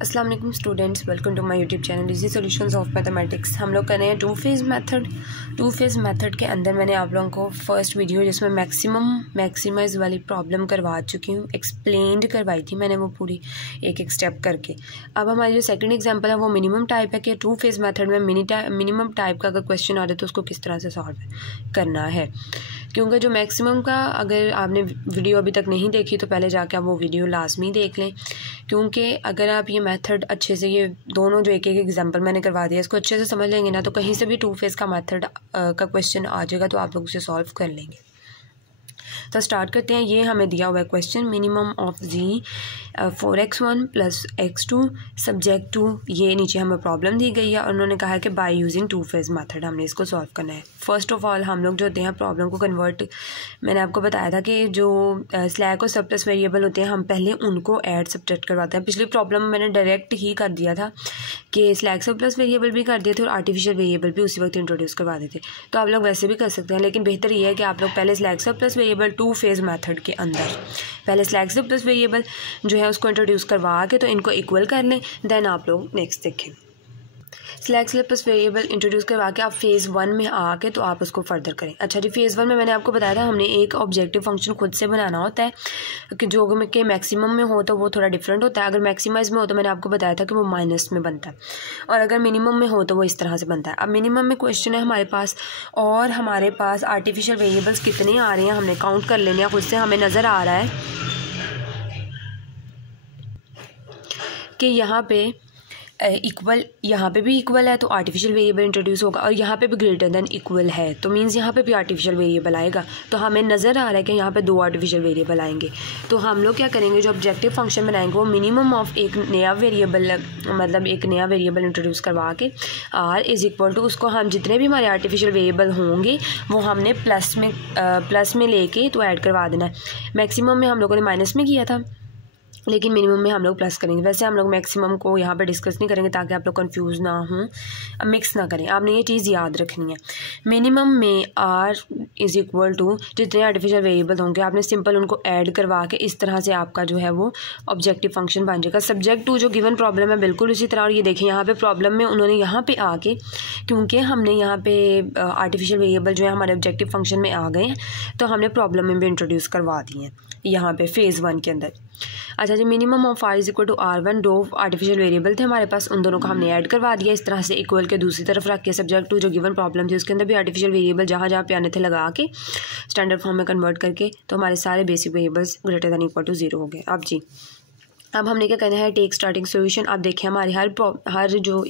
अस्सलाम वालेकुम students, welcome to my YouTube channel easy solutions of mathematics. हम लोग कर रहे हैं टू फेज़ मेथड के अंदर मैंने आप लोगों को फर्स्ट वीडियो जिसमें मैक्सिमाइज़ वाली प्रॉब्लम करवा चुकी हूँ, एक्सप्लेन्ड करवाई थी मैंने वो पूरी एक एक स्टेप करके। अब हमारी जो सेकंड एग्जांपल है वो मिनिमम टाइप है कि टू फेज़ मेथड में मिनिमम टाइप का अगर क्वेश्चन आ रहा है तो उसको किस तरह से सॉल्व करना है। क्योंकि जो मैक्सिमम का अगर आपने वीडियो अभी तक नहीं देखी तो पहले जाके आप वो वीडियो लाजमी देख लें, क्योंकि अगर आप ये मेथड अच्छे से, ये दोनों जो एक एक एग्जांपल मैंने करवा दिया, इसको अच्छे से समझ लेंगे ना तो कहीं से भी टू फेज़ का मेथड का क्वेश्चन आ जाएगा तो आप लोग उसे सॉल्व कर लेंगे। तो स्टार्ट करते हैं। ये हमें दिया हुआ है question, minimum of G 4x1 + x2 subject to, ये नीचे हमें प्रॉब्लम दी गई है और उन्होंने कहा है कि by using two phase method हमने इसको सॉल्व करना है। फर्स्ट ऑफ ऑल हम लोग जो होते हैं प्रॉब्लम को कन्वर्ट, मैंने आपको बताया था कि जो स्लैक और सरप्लस वेरिएबल होते हैं हम पहले उनको ऐड सब्ट्रैक्ट करवाते हैं। पिछली प्रॉब्लम में मैंने डायरेक्ट ही कर दिया था कि स्लैक सरप्लस वेरिएबल भी कर दिए थे और आर्टिफिशियल वेरिएबल भी उसी वक्त इंट्रोड्यूस करवा देते। तो आप लोग वैसे भी कर सकते हैं, लेकिन बेहतर ये है कि आप लोग पहले slack surplus variable two phase method के अंदर पहले स्लैक सरप्लस वेरिएबल जो है उसको इंट्रोड्यूस करवा के तो इनको इक्वल कर लें, देन आप लोग नेक्स्ट देखें। स्लैक सरप्लस वेरिएबल इंट्रोड्यूस करवा के आप फेज़ 1 में आके तो आप उसको फर्दर करें। अच्छा जी, फेज़ 1 में मैंने आपको बताया था हमने एक ऑब्जेक्टिव फंक्शन खुद से बनाना होता है कि जो कि मैक्सिमम में हो तो वो थोड़ा डिफरेंट होता है। अगर मैक्सिमाइज में हो तो मैंने आपको बताया था कि वो माइनस में बनता है, और अगर मिनिमम में हो तो वो इस तरह से बनता है। अब मिनिमम में क्वेश्चन है हमारे पास, और हमारे पास आर्टिफिशियल वेरिएबल्स कितने आ रहे हैं हमने काउंट कर लेने हैं खुद से। हमें नज़र आ रहा है कि यहाँ पे इक्वल, यहाँ पे भी इक्वल है तो आर्टिफिशियल वेरिएबल इंट्रोड्यूस होगा, और यहाँ पे भी ग्रेटर देन इक्वल है तो मींस यहाँ पे भी आर्टिफिशियल वेरिएबल आएगा। तो हमें नज़र आ रहा है कि यहाँ पे दो आर्टिफिशियल वेरिएबल आएंगे। तो हम लोग क्या करेंगे, जो ऑब्जेक्टिव फंक्शन बनाएंगे वो मिनिमम ऑफ एक नया वेरिएबल, मतलब एक नया वेरिएबल इंट्रोड्यूस करवा के r = उसको हम जितने भी हमारे आर्टिफिशियल वेरिएबल होंगे वो हमने प्लस में लेके तो ऐड करवा देना है। मैक्सिमम में हम लोगों ने माइनस में किया था, लेकिन मिनिमम में हम लोग प्लस करेंगे। वैसे हम लोग मैक्सिमम को यहाँ पे डिस्कस नहीं करेंगे ताकि आप लोग कंफ्यूज ना हों, मिक्स ना करें। आपने ये चीज़ याद रखनी है। मिनिमम में r = जितने आर्टिफिशियल वेरिएबल होंगे आपने सिंपल उनको ऐड करवा के इस तरह से आपका जो है वो ऑब्जेक्टिव फंक्शन बन जाएगा। सब्जेक्ट टू जो गिवन प्रॉब्लम है बिल्कुल उसी तरह। और ये देखें यहाँ पर प्रॉब्लम में उन्होंने यहाँ पर आके, क्योंकि हमने यहाँ पे आर्टिफिशियल वेरिएबल जो है हमारे ऑब्जेक्टिव फंक्शन में आ गए हैं तो हमने प्रॉब्लम में भी इंट्रोड्यूस करवा दिए हैं यहाँ पे फेज़ 1 के अंदर। अच्छा जी, मिनिमम ऑफ r = r1, दो आर्टिफिशियल वेरिएबल थे हमारे पास, उन दोनों को हमने ऐड करवा दिया इस तरह से इक्वल के दूसरी तरफ रख के। सब्जेक्ट टू जो गिवन प्रॉब्लम थी उसके अंदर भी आर्टिफिशियल वेरिएबल जहाँ जहाँ पे आने थे लगा के स्टैंडर्ड फॉर्म में कन्वर्ट करके तो हमारे सारे basic variables greater than equal to 0 हो गए। अब जी, अब हमने क्या करना है, टेक स्टार्टिंग सॉल्यूशन। आप देखें हमारे हर जो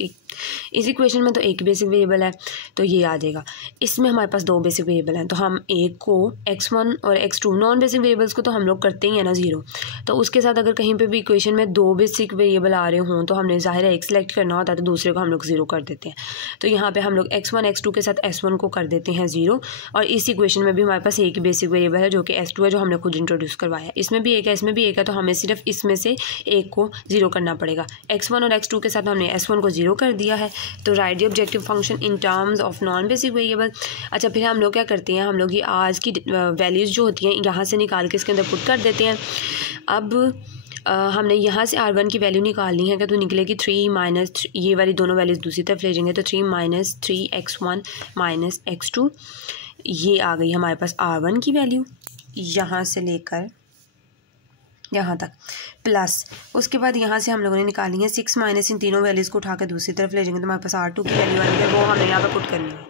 इस इक्वेशन में तो एक बेसिक वेरिएबल है तो ये आ जाएगा। इसमें हमारे पास दो बेसिक वेरिएबल हैं तो हम एक को x1 और x2 नॉन बेसिक वेरिएबल्स को तो हम लोग करते ही है ना 0, तो उसके साथ अगर कहीं पे भी इक्वेशन में दो बेसिक वेरिएबल आ रहे हों तो हमने ज़ाहिर है एक सेलेक्ट करना होता है तो दूसरे को हम लोग 0 कर देते हैं। तो यहाँ पर हम लोग x1 x2 के साथ s1 को कर देते हैं 0, और इस इक्वेशन में भी हमारे पास एक बेसिक वेरिएबल है जो कि s2 है, जो हमने खुद इंट्रोड्यूस करवाया। इसमें भी एक है, इसमें भी एक है, तो हमें सिर्फ इसमें से एक को 0 करना पड़ेगा। x1 और x2 के साथ हमने s1 को 0 कर दिया है। तो right the objective function in terms of non basic variable. अच्छा, फिर हम लोग क्या करते हैं, हम लोग ये आज की वैल्यूज़ जो होती हैं यहाँ से निकाल के इसके अंदर पुट कर देते हैं। अब हमने यहाँ से r1 की वैल्यू निकालनी है कि तो निकलेगी 3 - ये वाली दोनों वैल्यूज़ दूसरी तरफ ले जाएंगे तो 3 - 3x1 - x2, ये आ गई हमारे पास r1 की वैल्यू यहाँ से लेकर यहाँ तक प्लस। उसके बाद यहाँ से हम लोगों ने निकाली है 6 - इन तीनों वैल्यूज़ को उठा कर दूसरी तरफ ले जाएंगे तो हमारे पास r2 की वैल्यू आएगी, वो हमने यहाँ पर पुट करनी है,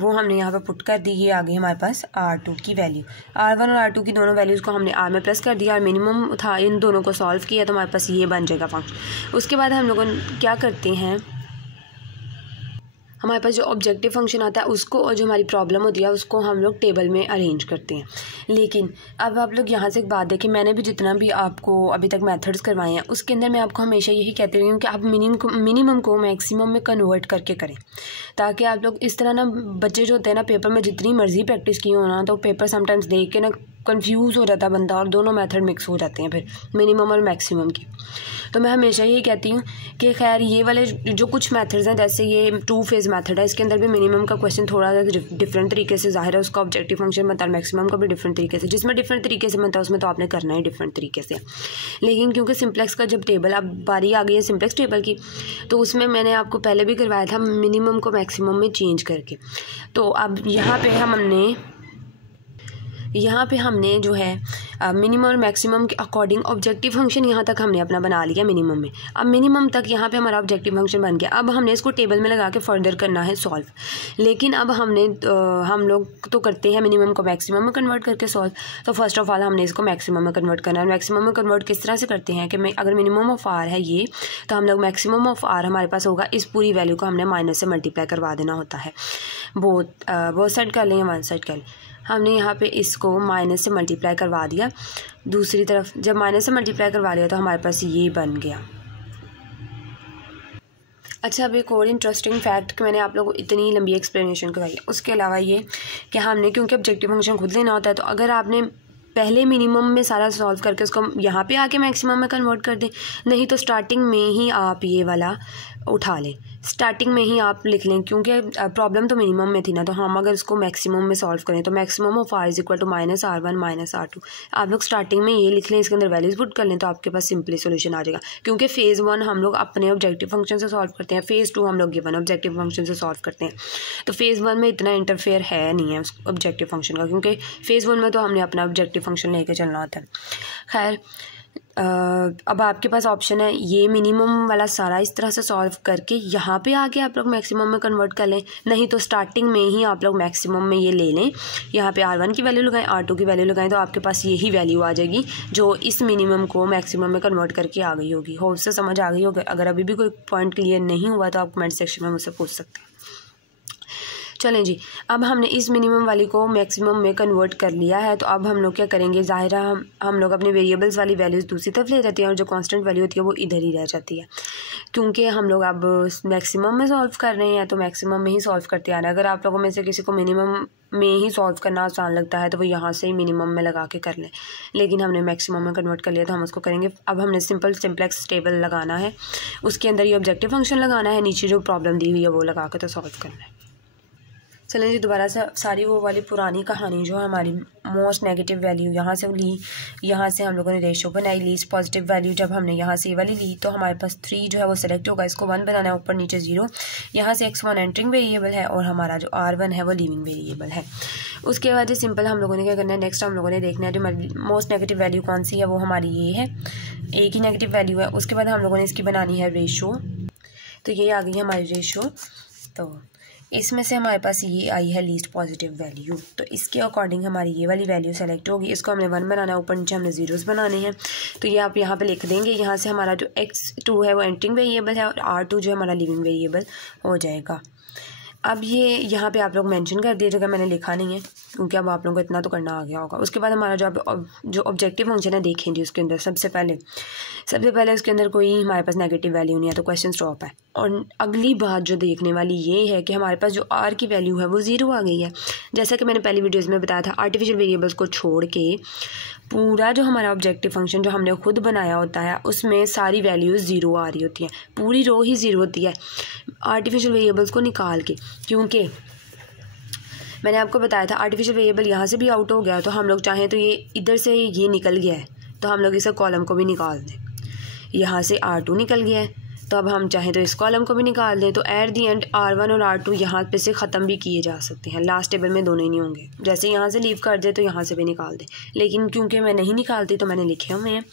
वो हमने यहाँ पर पुट कर दी। ये आ गई हमारे पास r2 की वैल्यू। r1 और r2 की दोनों वैल्यूज़ को हमने r में प्लस कर दिया और मिनिमम था इन दोनों को सॉल्व किया तो हमारे पास ये बन जाएगा फंक्शन। उसके बाद हम लोग क्या करते हैं, हमारे पास जो ऑब्जेक्टिव फंक्शन आता है उसको और जो हमारी प्रॉब्लम होती है उसको हम लोग टेबल में अरेंज करते हैं। लेकिन अब आप लोग यहाँ से एक बात देखें, मैंने भी जितना भी आपको अभी तक मेथड्स करवाए हैं उसके अंदर मैं आपको हमेशा यही कहती रही हूँ कि आप मिनिमम को मैक्सिमम में कन्वर्ट करके करें, ताकि आप लोग इस तरह ना, बच्चे जो होते हैं ना पेपर में जितनी मर्जी प्रैक्टिस की हो ना तो पेपर समटाइम्स देख के ना कंफ्यूज हो जाता है बंदा और दोनों मेथड मिक्स हो जाते हैं फिर मिनिमम और मैक्सिमम की। तो मैं हमेशा यही कहती हूँ कि खैर ये वाले जो कुछ मेथड्स हैं, जैसे ये 2 फेज़ मेथड है, इसके अंदर भी मिनिमम का क्वेश्चन थोड़ा सा डिफरेंट तरीके से ज़ाहिर है उसका ऑब्जेक्टिव फंक्शन बनता है, मैक्सिमम का भी डिफरेंट तरीके से, जिसमें डिफरेंट तरीके से बनता है उसमें तो आपने करना है डिफरेंट तरीके से। लेकिन क्योंकि सिम्प्लेक्स का जब टेबल अब बारी आ गई है सिम्प्लेक्स टेबल की, तो उसमें मैंने आपको पहले भी करवाया था मिनिमम को मैक्सिमम में चेंज करके। तो अब यहाँ पे हमने जो है मिनिमम और मैक्सिमम के अकॉर्डिंग ऑब्जेक्टिव फंक्शन यहाँ तक हमने अपना बना लिया मिनिमम में। अब मिनिमम तक यहाँ पे हमारा ऑब्जेक्टिव फंक्शन बन गया। अब हमने इसको टेबल में लगा के फर्दर करना है सॉल्व। लेकिन अब हम लोग तो करते हैं मिनिमम को मैक्सिमम में कन्वर्ट करके सॉल्व। तो फर्स्ट ऑफ ऑल हमने इसको मैक्सिमम में कन्वर्ट करना है। मैक्सिमम में कन्वर्ट किस तरह से करते हैं कि अगर मिनिमम ऑफ आर है ये, तो हम लोग मैक्सिमम ऑफ आर हमारे पास होगा, इस पूरी वैल्यू को हमने माइनस से मल्टीप्लाई करवा देना होता है। बोथ साइड कर लें, वन साइड कर लें। हमने यहाँ पे इसको माइनस से मल्टीप्लाई करवा दिया, दूसरी तरफ जब माइनस से मल्टीप्लाई करवा लिया तो हमारे पास ये बन गया। अच्छा, अब एक और इंटरेस्टिंग फैक्ट कि मैंने आप लोगों को इतनी लंबी एक्सप्लेनेशन करवाई है, उसके अलावा ये कि हमने क्योंकि ऑब्जेक्टिव फंक्शन खुद लेना होता है, तो अगर आपने पहले मिनिमम में सारा सॉल्व करके उसको यहाँ पे आके मैक्सिमम में कन्वर्ट कर दें, नहीं तो स्टार्टिंग में ही आप ये वाला उठा लें, स्टार्टिंग में ही आप लिख लें, क्योंकि प्रॉब्लम तो मिनिमम में थी ना। तो हम अगर इसको मैक्सिमम में सॉल्व करें तो maximum of R is equal to minus R1 minus R2, आप लोग स्टार्टिंग में ये लिख लें, इसके अंदर वैल्यूज पुट कर लें, तो आपके पास सिंपली सोल्यूशन आ जाएगा। क्योंकि फेज़ 1 हम लोग अपने ऑब्जेक्टिव फंक्शन से सॉल्व करते हैं, फेज़ 2 हम लोग गिवन ऑब्जेक्टिव फंक्शन से सॉल्व करते हैं। तो फेज़ 1 में इतना इंटरफेयर है नहीं है उस ऑब्जेक्टिव फंक्शन का, क्योंकि फेज़ 1 में तो हमने अपना ऑब्जेक्टिव फंक्शन लेके चलना होता है। खैर, अब आपके पास ऑप्शन है ये मिनिमम वाला सारा इस तरह से सॉल्व करके यहाँ पे आके आप लोग मैक्सिमम में कन्वर्ट कर लें, नहीं तो स्टार्टिंग में ही आप लोग मैक्सिमम में ये ले लें, यहाँ पे R1 की वैल्यू लगाएं, R2 की वैल्यू लगाएं, तो आपके पास यही वैल्यू आ जाएगी जो इस मिनिमम को मैक्सिमम में कन्वर्ट करके आ गई होगी। होप से समझ आ गई होगी। अगर अभी भी कोई पॉइंट क्लियर नहीं हुआ तो आप कमेंट सेक्शन में मुझसे पूछ सकते हैं। चलें जी, अब हमने इस मिनिमम वाली को मैक्सिमम में कन्वर्ट कर लिया है, तो अब हम लोग क्या करेंगे, ज़ाहिर है हम लोग अपने वेरिएबल्स वाली वैल्यूज़ दूसरी तरफ ले जाते हैं और जो कांस्टेंट वैल्यू होती है वो इधर ही रह जाती है। क्योंकि हम लोग अब मैक्सिमम में सॉल्व कर रहे हैं तो मैक्सिमम में ही सॉल्व करते आ रहे हैं। अगर आप लोगों में से किसी को मिनिमम में ही सॉल्व करना आसान लगता है तो वो यहाँ से ही मिनिमम में लगा के कर लें, लेकिन हमने मैक्सिमम में कन्वर्ट कर लिया तो हम उसको करेंगे। अब हमने सिम्प्लेक्स टेबल लगाना है, उसके अंदर ये ऑब्जेक्टिव फंक्शन लगाना है, नीचे जो प्रॉब्लम दी हुई है वो लगा के तो सॉल्व करना है। चलें जी, दोबारा से सारी वो वाली पुरानी कहानी जो है हमारी मोस्ट नेगेटिव वैल्यू यहाँ से ली, यहाँ से हम लोगों ने रेशो बनाई, लीस्ट पॉजिटिव वैल्यू जब हमने यहाँ से ये वाली ली तो हमारे पास 3 जो है वो सिलेक्ट होगा, इसको 1 बनाना है, ऊपर नीचे 0। यहाँ से x1 एंटरिंग वेरिएबल है और हमारा जो R1 है वो लीविंग वेरिएबल है। उसके बाद सिंपल हम लोगों ने क्या करना है, नेक्स्ट हम लोगों ने देखना है जो हमारी मोस्ट नेगेटिव वैल्यू कौन सी है, वो हमारी ये है, एक ही नेगेटिव वैल्यू है। उसके बाद हम लोगों ने इसकी बनानी है रेशो, तो ये आ गई है हमारी रेशो। तो इसमें से हमारे पास ये आई है लीस्ट पॉजिटिव वैल्यू, तो इसके अकॉर्डिंग हमारी ये वाली वैल्यू सेलेक्ट होगी। इसको हमने 1 बनाना है, ऊपर नीचे हमने ज़ीरोज़ बनाने हैं, तो ये आप यहाँ पे लिख देंगे। यहाँ से हमारा जो x2 है वो एंटरिंग वेरिएबल है और R2 जो है हमारा लिविंग वेरिएबल हो जाएगा। अब ये यहाँ पे आप लोग मेंशन कर दीजिएगा, मैंने लिखा नहीं है क्योंकि अब आप लोगों को इतना तो करना आ गया होगा। उसके बाद हमारा जो ऑब्जेक्टिव फंक्शन है देखेंगे, उसके अंदर सबसे पहले उसके अंदर कोई हमारे पास नेगेटिव वैल्यू नहीं है, तो क्वेश्चन स्टॉप है। और अगली बात जो देखने वाली ये है कि हमारे पास जो R की वैल्यू है वो 0 आ गई है। जैसा कि मैंने पहली वीडियोज़ में बताया था, आर्टिफिशियल वेरिएबल्स को छोड़ के पूरा जो हमारा ऑब्जेक्टिव फंक्शन जो हमने खुद बनाया होता है उसमें सारी वैल्यूज़ 0 आ रही होती हैं, पूरी रो ही 0 होती है आर्टिफिशियल वेरिएबल्स को निकाल के। क्योंकि मैंने आपको बताया था आर्टिफिशियल वेरिएबल यहाँ से भी आउट हो गया, तो हम लोग चाहें तो ये इधर से ये निकल गया है तो हम लोग इसे कॉलम को भी निकाल दें। यहाँ से R2 निकल गया है तो अब हम चाहें तो इस कॉलम को भी निकाल दें, तो एट दी एंड R1 और R2 यहाँ पे से ख़त्म भी किए जा सकते हैं। लास्ट टेबल में दोनों ही नहीं होंगे, जैसे यहाँ से लीव कर दे तो यहाँ से भी निकाल दें, लेकिन क्योंकि मैं नहीं निकालती तो मैंने लिखे हुए हैं।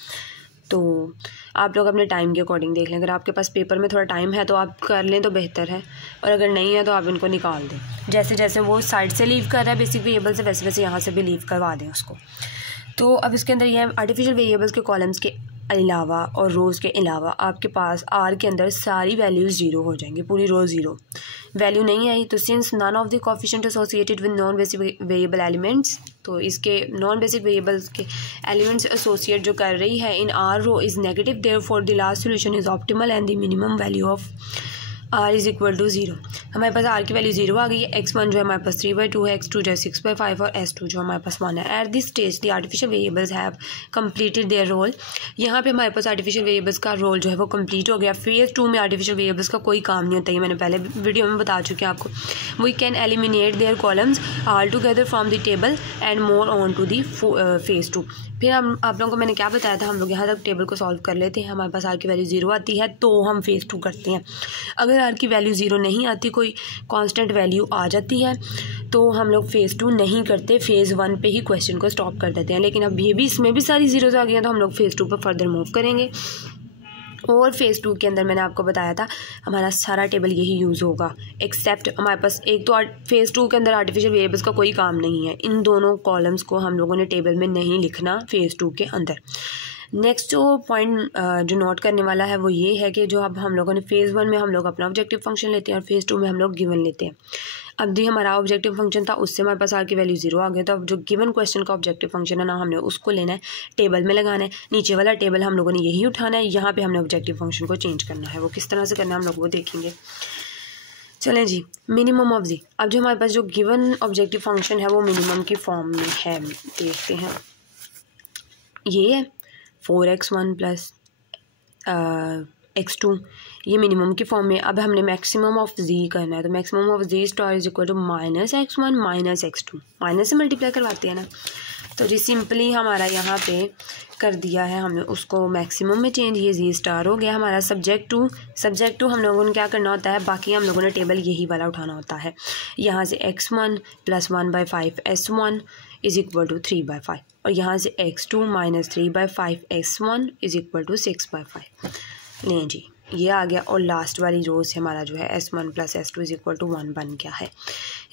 तो आप लोग अपने टाइम के अकॉर्डिंग देख लें, अगर आपके पास पेपर में थोड़ा टाइम है तो आप कर लें तो बेहतर है, और अगर नहीं है तो आप इनको निकाल दें। जैसे जैसे वो साइड से लीव कर रहा है बेसिक वेरिएबल से, वैसे वैसे यहाँ से भी लीव करवा दें उसको। तो अब इसके अंदर ये आर्टिफिशियल वेरिएबल्स के कॉलम्स के अलावा और रोज़ के अलावा आपके पास R के अंदर सारी वैल्यूज़ 0 हो जाएंगी, पूरी रो 0। वैल्यू नहीं आई तो since none of the coefficient associated with non basic variable elements, तो इसके नॉन बेसिक वेरिएबल्स के एलिमेंट्स एसोसिएट जो कर रही है in R row is negative, therefore the last solution is optimal and the minimum value of R is equal to 0। हमारे पास are की value 0 आ गई है। x1 जो है हमारे पास 3/2 है, x2 जो है 6/5 और s2 जो हमारे पास 1 है। At this stage the artificial variables have completed their role. यहाँ पे हमारे पास आर्टिफिशियल वेरिएबल्स का रोल जो है वो कंप्लीट हो गया। फेज़ 2 में आर्टिफिशियल वेरिएबल्स का कोई काम नहीं होता, ये मैंने पहले वीडियो में बता चुकी हूँ आपको। We can eliminate their columns all together from the table and move on to the phase 2। फिर हम आप लोगों को मैंने क्या बताया था, हम लोग यहाँ तक टेबल को सॉल्व कर लेते हैं। हमारे पास आर की वैल्यू 0 आती है तो हम फेज़ 2 करते हैं। अगर आर की वैल्यू 0 नहीं आती, कोई कांस्टेंट वैल्यू आ जाती है, तो हम लोग फेज़ 2 नहीं करते, फेज़ 1 पे ही क्वेश्चन को स्टॉप कर देते हैं। लेकिन अब ये भी इसमें भी सारी ज़ीरोज़ आ गई हैं तो हम लोग फेज़ 2 पर फर्दर मूव करेंगे। और फेज़ 2 के अंदर मैंने आपको बताया था हमारा सारा टेबल यही यूज़ होगा, एक्सेप्ट हमारे पास एक तो फेज़ 2 के अंदर आर्टिफिशियल वेरिएबल्स का कोई काम नहीं है। इन दोनों कॉलम्स को हम लोगों ने टेबल में नहीं लिखना फेज़ 2 के अंदर। नेक्स्ट जो पॉइंट जो नोट करने वाला है वो ये है कि जो अब हम लोगों ने फेज़ 1 में हम लोग अपना ऑब्जेक्टिव फंक्शन लेते हैं और फेज़ 2 में हम लोग गिवन लेते हैं। अब जो हमारा ऑब्जेक्टिव फंक्शन था उससे हमारे पास आर की वैल्यू 0 आ गया, तो अब जो गिवन क्वेश्चन का ऑब्जेक्टिव फंक्शन है ना, हमने उसको लेना है, टेबल में लगाना है। नीचे वाला टेबल हम लोगों ने यही उठाना है, यहाँ पे हमने ऑब्जेक्टिव फंक्शन को चेंज करना है। वो किस तरह से करना है हम लोग वो देखेंगे। चलें जी, मिनिमम ऑफ जी। अब जो हमारे पास जो गिवन ऑब्जेक्टिव फंक्शन है वो मिनिमम की फॉर्म में है, देखते हैं। ये है 4x1 प्लस x2, ये मिनिमम की फॉर्म में। अब हमने मैक्सिमम ऑफ z करना है, तो maximum of z star is equal to -x1 - x2। Minus से मल्टीप्लाई करवाते हैं ना, तो जी सिंपली हमारा यहाँ पे कर दिया है हमने उसको मैक्सिमम में चेंज, ये z स्टार हो गया हमारा। सब्जेक्ट टू हम लोगों ने क्या करना होता है, बाकी हम लोगों ने टेबल यही वाला उठाना होता है। यहाँ से x1 + 1/5 s1 is equal to 3/5 और यहाँ से x2 - 3/5 s1 is equal to 6/5। लें जी, ये आ गया। और लास्ट वाली रो से हमारा जो है s1 + s2 is equal to 1 बन गया है।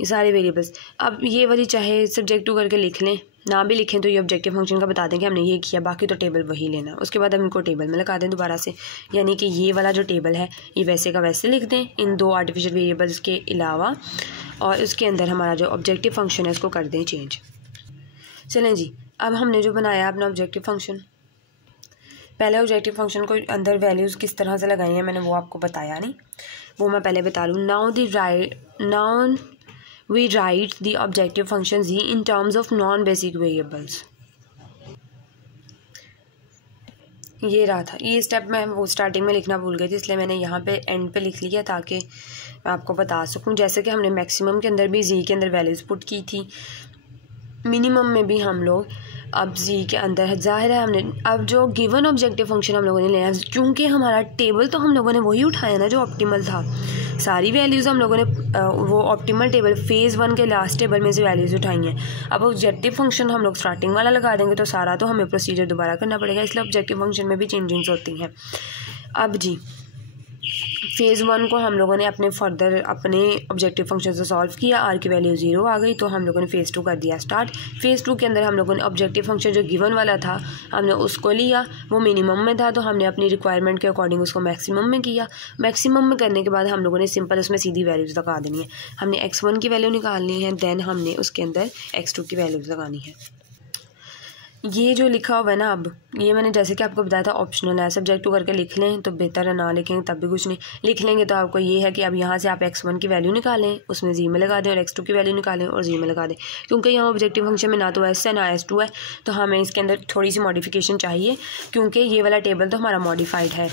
ये सारे वेरिएबल्स अब ये वाली चाहे सब्जेक्ट टू करके लिख लें, ना भी लिखें तो ये ऑब्जेक्टिव फंक्शन का बता दें कि हमने ये किया, बाकी तो टेबल वही लेना। उसके बाद हम इनको टेबल में लगा दें दोबारा से, यानी कि ये वाला जो टेबल है ये वैसे का वैसे लिख दें इन दो आर्टिफिशियल वेरिएबल्स के अलावा, और उसके अंदर हमारा जो ऑब्जेक्टिव फंक्शन है उसको कर दें चेंज। चलें जी, अब हमने जो बनाया अपना ऑब्जेक्टिव फंक्शन, पहले ऑब्जेक्टिव फंक्शन को अंदर वैल्यूज़ किस तरह से लगाई हैं मैंने वो आपको बताया नहीं, वो मैं पहले बता लूँ। Now we write the objective function z in terms of non basic variables. ये रहा था, ये स्टेप मैं वो स्टार्टिंग में लिखना भूल गई थी, इसलिए मैंने यहाँ पे एंड पे लिख लिया ताकि मैं आपको बता सकूँ। जैसे कि हमने मैक्सिमम के अंदर भी z के अंदर वैल्यूज़ पुट की थी, मिनिमम में भी हम लोग अब z के अंदर ज़ाहिर है हमने अब जो गिवन ऑब्जेक्टिव फंक्शन हम लोगों ने लेना, क्योंकि हमारा टेबल तो हम लोगों ने वही उठाया ना जो ऑप्टिमल था। सारी वैल्यूज़ हम लोगों ने वो ऑप्टिमल टेबल फेज़ 1 के लास्ट टेबल में से वैल्यूज़ उठाई हैं। अब ऑब्जेक्टिव फंक्शन हम लोग स्टार्टिंग वाला लगा देंगे तो सारा तो हमें प्रोसीजर दोबारा करना पड़ेगा, इसलिए ऑब्जेक्टिव फंक्शन में भी चेंजिंग्स होती हैं। अब जी फेज़ 1 को हम लोगों ने अपने फर्दर अपने ऑब्जेक्टिव फंक्शन से सॉल्व किया, आर की वैल्यू 0 आ गई तो हम लोगों ने फेज़ 2 कर दिया स्टार्ट। फेज़ 2 के अंदर हम लोगों ने ऑब्जेक्टिव फंक्शन जो गिवन वाला था हमने उसको लिया, वो मिनिमम में था तो हमने अपनी रिक्वायरमेंट के अकॉर्डिंग उसको मैक्सिमम में किया। मैक्सिमम में करने के बाद हम लोगों ने सिंपल उसमें सीधी वैल्यूज़ लगा देनी है। हमने x1 की वैल्यू निकालनी है, देन हमने उसके अंदर x2 की वैल्यूज़ लगानी है। ये जो लिखा हुआ है ना, अब ये मैंने जैसे कि आपको बताया था ऑप्शनल है, सब्जेक्ट टू करके लिख लें तो बेहतर है, ना लिखेंगे तब भी कुछ नहीं। लिख लेंगे तो आपको ये है कि अब यहाँ से आप x1 की वैल्यू निकालें, उसमें z में लगा दें, और x2 की वैल्यू निकालें और z में लगा दें। क्योंकि यहाँ ऑब्जेक्टिव फंक्शन में ना तो s है ना s2 है, तो हमें इसके अंदर थोड़ी सी मॉडिफिकेशन चाहिए, क्योंकि ये वाला टेबल तो हमारा मॉडिफाइड है,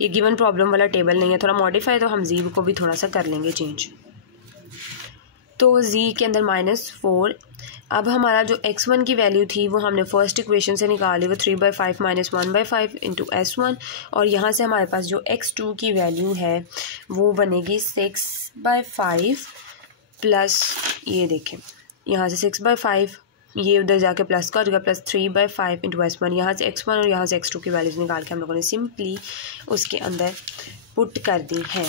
ये गिवन प्रॉब्लम वाला टेबल नहीं है, थोड़ा मॉडिफाई, तो हम z को भी थोड़ा सा कर लेंगे चेंज। तो z के अंदर -4। अब हमारा जो x1 की वैल्यू थी वो हमने फर्स्ट इक्वेशन से निकाली, वो 3/5 - 1/5 इंटू s1, और यहाँ से हमारे पास जो x2 की वैल्यू है वो बनेगी 6/5 प्लस, ये देखें यहाँ से 6/5, ये उधर जाके प्लस का हो जाएगा, प्लस 3/5 इंटू s1। यहाँ से x1 और यहाँ से x2 की वैल्यूज़ निकाल के हम लोगों ने सिंपली उसके अंदर पुट कर दी है।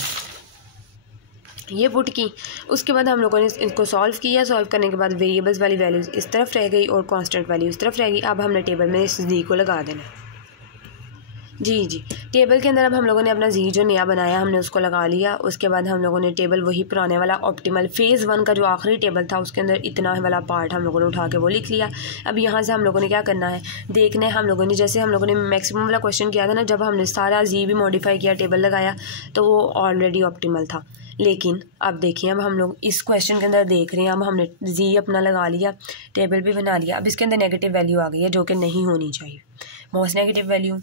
ये पुट की, उसके बाद हम लोगों ने इसको सॉल्व किया। सॉल्व करने के बाद वेरिएबल्स वाली वैल्यूज़ इस तरफ रह गई और कांस्टेंट वैल्यू इस तरफ रह गई। अब हमने टेबल में इस z को लगा देना है। जी टेबल के अंदर अब हम लोगों ने अपना जी जो नया बनाया हमने उसको लगा लिया। उसके बाद हम लोगों ने टेबल वही पुराने वाला ऑप्टिमल फ़ेज़ 1 का जो आखिरी टेबल था उसके अंदर इतना वाला पार्ट हम लोगों ने उठा के वो लिख लिया। अब यहाँ से हम लोगों ने क्या करना है देखना है। हम लोगों ने जैसे हम लोगों ने मैक्सिमम वाला क्वेश्चन किया था ना, जब हमने सारा जी भी मॉडिफाई किया टेबल लगाया तो वो ऑलरेडी ऑप्टिमल था। लेकिन अब देखिए अब हम लोग इस क्वेश्चन के अंदर देख रहे हैं, अब हमने जी अपना लगा लिया, टेबल भी बना लिया। अब इसके अंदर नेगेटिव वैल्यू आ गई है जो कि नहीं होनी चाहिए। Most negative value,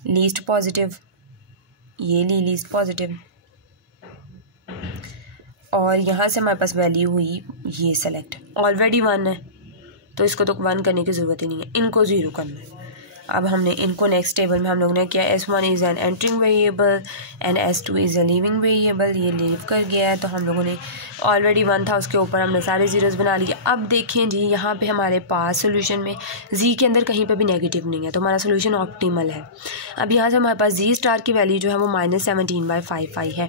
least positive, ये ली लीस्ट पॉजिटिव, और यहाँ से हमारे पास वैल्यू हुई ये सेलेक्ट। ऑलरेडी 1 है तो इसको तो 1 करने की ज़रूरत ही नहीं है, इनको 0 करना है। अब हमने इनको नेक्स्ट टेबल में हम लोग ने किया S1 is an entering variable and S2 is a leaving variable, ये लीव कर गया है। तो हम लोगों ने ऑलरेडी 1 था उसके ऊपर हमने सारे ज़ीरोज़ बना लिए। अब देखें जी यहाँ पे हमारे पास सोल्यूशन में जी के अंदर कहीं पे भी नेगेटिव नहीं है तो हमारा सोल्यूशन ऑप्टिमल है। अब यहाँ से हमारे पास जी स्टार की वैल्यू जो है वो -17/5 आई है,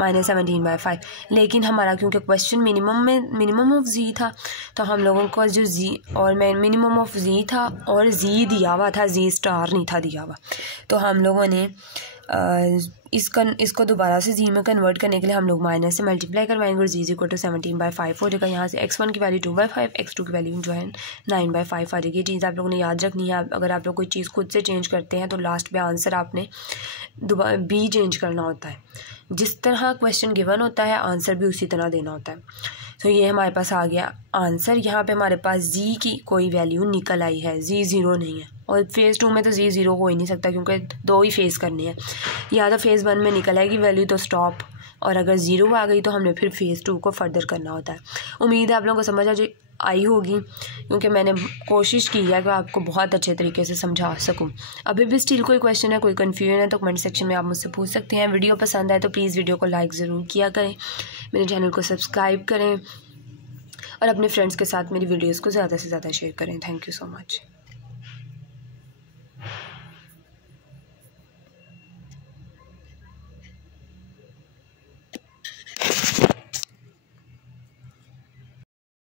-17/5। लेकिन हमारा क्योंकि क्वेश्चन मिनिमम ऑफ जी था तो हम लोगों को जो जी और मिनिमम ऑफ जी था और जी दिया हुआ था, जी स्टार नहीं था दिया हुआ। तो हम लोगों ने इसको दोबारा से जी में कन्वर्ट करने के लिए हम लोग माइनस से मल्टीप्लाई करवाएंगे और जी इक्वल टू 17/5 हो जाएगा। यहाँ से x1 की वैल्यू 2/5, x2 की वैल्यू जो है 9/5 आ जाएगी। ये चीज़ आप लोगों ने याद रखनी है। अगर आप लोग कोई चीज़ खुद से चेंज करते हैं तो लास्ट में आंसर आपने दोबारा भी चेंज करना होता है। जिस तरह क्वेश्चन गिवन होता है आंसर भी उसी तरह देना होता है। तो ये हमारे पास आ गया आंसर। यहाँ पे हमारे पास जी की कोई वैल्यू निकल आई है, जी 0 नहीं है। और फेज़ 2 में तो जी 0 हो ही नहीं सकता क्योंकि 2 ही फेज़ करने हैं। या तो फेज़ 1 में निकल आएगी वैल्यू तो स्टॉप, और अगर 0 आ गई तो हमने फिर फेज़ 2 को फर्दर करना होता है। उम्मीद है आप लोगों को समझ आई होगी क्योंकि मैंने कोशिश की है कि आपको बहुत अच्छे तरीके से समझा सकूं। अभी भी स्टिल कोई क्वेश्चन है, कोई कन्फ्यूजन है तो कमेंट सेक्शन में आप मुझसे पूछ सकते हैं। वीडियो पसंद आए तो प्लीज़ वीडियो को लाइक ज़रूर किया करें, मेरे चैनल को सब्सक्राइब करें और अपने फ्रेंड्स के साथ मेरी वीडियोज़ को ज़्यादा से ज़्यादा शेयर करें। Thank you so much.